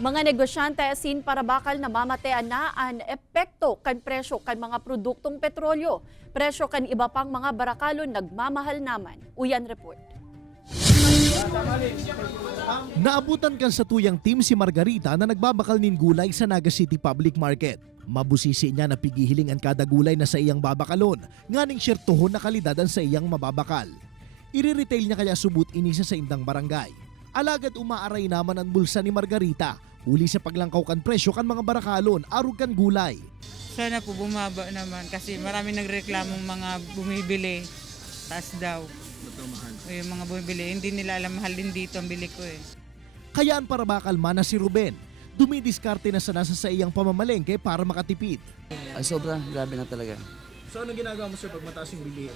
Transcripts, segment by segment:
Mga negosyante sin para bakal na mamatean na ang epekto kan presyo kan mga produktong petrolyo. Presyo kan iba pang mga barakalon nagmamahal naman. Uyan report. Naabutan kan sa tuyang team si Margarita na nagbabakal nin gulay sa Naga City Public Market. Mabusisi niya na pigihiling ang kada gulay na sa iyang babakalon, nganing syertohon na kalidad ang sa iyang mababakal. Iri-retail niya kaya subot inisa sa indang barangay. Alagad umaaray naman ang bulsa ni Margarita, huli sa paglangkaw kan presyo kan mga barakalon, arog kan gulay. Sana po bumaba naman kasi marami nagreklamong mga bumibili, taas daw. O yung mga bumibili, hindi nila alam mahal din dito ang bili ko eh. Kaya ang parabakal man na si Ruben, dumidiskarte na sana sa iyang pamamalengke para makatipid. Ay sobra, grabe na talaga. So anong ginagawa mo sir pag mataas yung bilihin?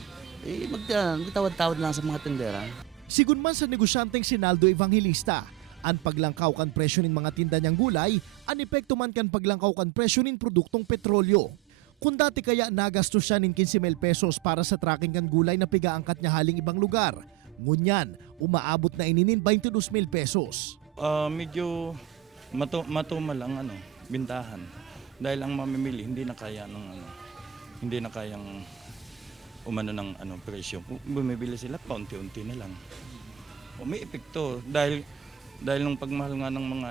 Magtawad-tawad lang sa mga tindera. Sigun man sa negosyanteng Sinaldo Evangelista, ang paglangkaw kan presyo nin mga tinda niyang gulay, ang epekto man kan paglangkaw kan presyo nin produktong petrolyo. Kung dati kaya nagastos siya nin 15,000 pesos para sa tracking kan gulay na pigaangkat niya haling ibang lugar, ngunyan, umaabot na ininin 22,000 pesos. Medyo matumal ang bintahan dahil ang mamimili hindi na kaya hindi na kayang umano ng presyo. Bumibili sila paunti-unti na lang. May epekto dahil nung pagmahal nga ng mga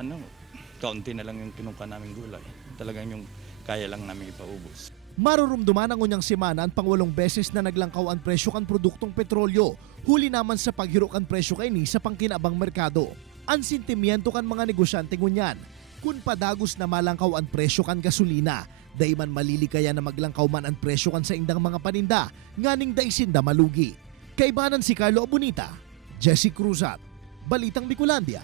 kaunti na lang yung kinuha naming gulay. Talagang yung kaya lang namin ipaubos. Marurumduman ang unyang semana ang pang 8 beses na naglangkaw ang presyo kan produktong petrolyo. Huli naman sa paghiro kan presyo kay ni sa pangkinabang merkado. Ang sentimiento kan mga negosyante ngunyan, kung padagos na malangkaw ang presyo kan gasolina, day man malilikaya na maglangkaw man ang presyo kan sa indang mga paninda, nganing daisinda malugi. Kaibanan si Carlo Abunita, Jesse Cruzat, Balitang Bicolandia.